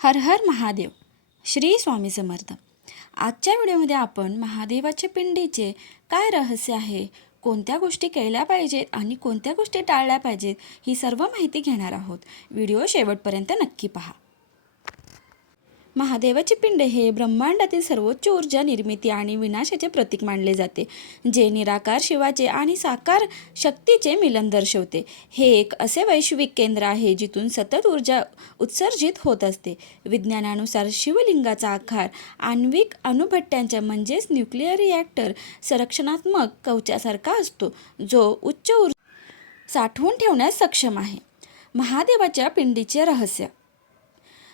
हर हर महादेव. श्री स्वामी समर्थ. आजच्या व्हिडिओमध्ये आपण महादेवाच्या पिंडीचे काय रहस्य आहे, कोणत्या गोष्टी केल्या पाहिजेत आणि कोणत्या गोष्टी टाळल्या पाहिजेत ही सर्व माहिती घेणार आहोत. व्हिडिओ शेवटपर्यंत नक्की पहा. महादेवाचे पिंड हे ब्रह्मांडातील सर्वोच्च ऊर्जा निर्मिती आणि विनाशाचे प्रतीक मानले जाते, जे निराकार शिवाचे आणि साकार शक्तीचे मिलन दर्शवते. हे एक असे वैश्विक केंद्र आहे जिथून सतत ऊर्जा उत्सर्जित होत असते. विज्ञानानुसार शिवलिंगाचा आकार आण्विक अणुभट्ट्यांच्या म्हणजेच न्यूक्लिअर रिॲक्टर संरक्षणात्मक कवचासारखा असतो, जो उच्च ऊर्जा साठवून ठेवण्यास सक्षम आहे. महादेवाच्या पिंडीचे रहस्य.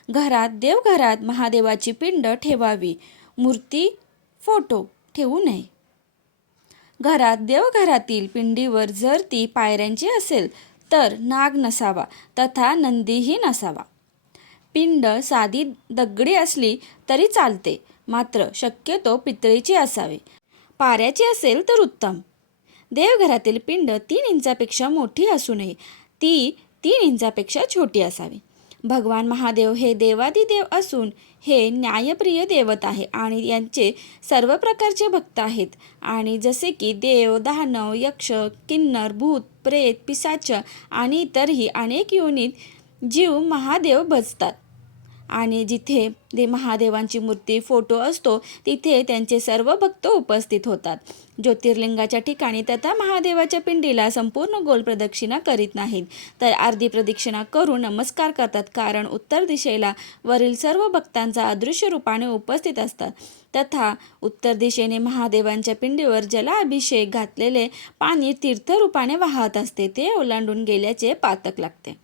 देवघरात महादेवाची पिंड ठेवावी. मूर्ती, फोटो ठेवू नये. देवघरातील पिंडीवर जर ती पायऱ्यांची असेल तर नाग नसावा तथा नंदीही नसावा. पिंड साधी दगडी असली तरी चालते, मात्र शक्यतो पितळेची असावी. पाऱ्याची असेल तर उत्तम. देवघरातील पिंड 3 इंचापेक्षा मोठी असू नये, ती 3 इंचापेक्षा छोटी असावी. भगवान महादेव हे देवादिदेव असून हे न्यायप्रिय दैवत आहे आणि यांचे सर्व प्रकारचे भक्त आहेत. आणि जसे की देव, दानव, यक्ष, किन्नर, भूत, प्रेत, पिशाच आणि इतरही अनेक योनीत जीव महादेव भजतात. आणि जिथे महादेवांची मूर्ती, फोटो असतो तिथे त्यांचे सर्व भक्त उपस्थित होतात. ज्योतिर्लिंगाच्या ठिकाणी तथा महादेवाच्या पिंडीला संपूर्ण गोल प्रदक्षिणा करीत नाहीत, तर अर्धी प्रदक्षिणा करून नमस्कार करतात, कारण उत्तर दिशेला वरील सर्व भक्तांचा अदृश्य रूपाने उपस्थित असतात. तथा उत्तर दिशेने महादेवांच्या पिंडीवर जलाभिषेक घातलेले पाणी तीर्थरूपाने वाहत असते, ते ओलांडून गेल्याचे पातक लागते.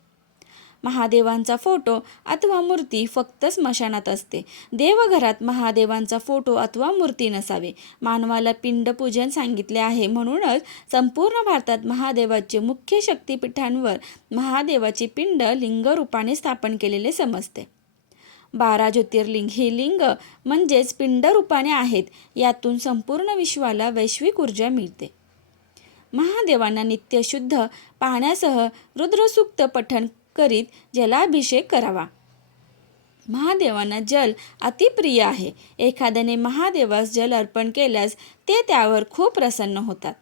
महादेवांचा फोटो अथवा मूर्ती फक्त स्मशानात असते. देवघरात महादेवांचा फोटो अथवा मूर्ती नसावे. मानवाला पिंडपूजन सांगितले आहे, म्हणूनच संपूर्ण भारतात महादेवाचे मुख्य शक्तिपीठांवर महादेवाची पिंड लिंग रूपाने स्थापन केलेले समजते. 12 ज्योतिर्लिंग ही लिंग म्हणजेच पिंड रूपाने आहेत. यातून संपूर्ण विश्वाला वैश्विक ऊर्जा मिळते. महादेवांना नित्य शुद्ध पाण्यासह रुद्रसूक्त पठण करीत जलाभिषेक करावा. महादेवांना जल अतिप्रिय आहे. एखाद्याने महादेवास जल अर्पण केल्यास ते त्यावर खूप प्रसन्न होतात.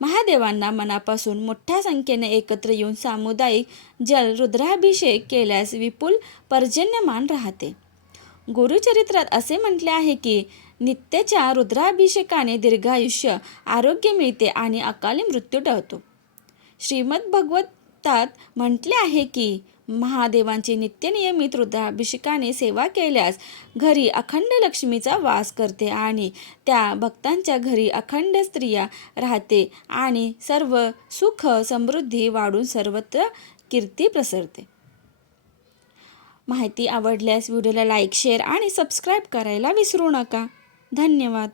महादेवांना मनापासून मोठ्या संख्येने एकत्र येऊन सामुदायिक जल रुद्राभिषेक केल्यास विपुल पर्जन्यमान राहते. गुरुचरित्रात असे म्हटले आहे की नित्यच्या रुद्राभिषेकाने दीर्घायुष्य, आरोग्य मिळते आणि अकाली मृत्यू टळतो. श्रीमद भगवतात म्हटले आहे की महादेवांची नित्यनियमित रुद्राभिषेकाने सेवा केल्यास घरी अखंड लक्ष्मीचा वास करते आणि त्या भक्तांच्या घरी अखंड स्त्रिया राहते आणि सर्व सुख समृद्धी वाढून सर्वत्र कीर्ती प्रसरते. माहिती आवडल्यास व्हिडिओला लाईक, शेअर आणि सबस्क्राईब करायला विसरू नका. धन्यवाद.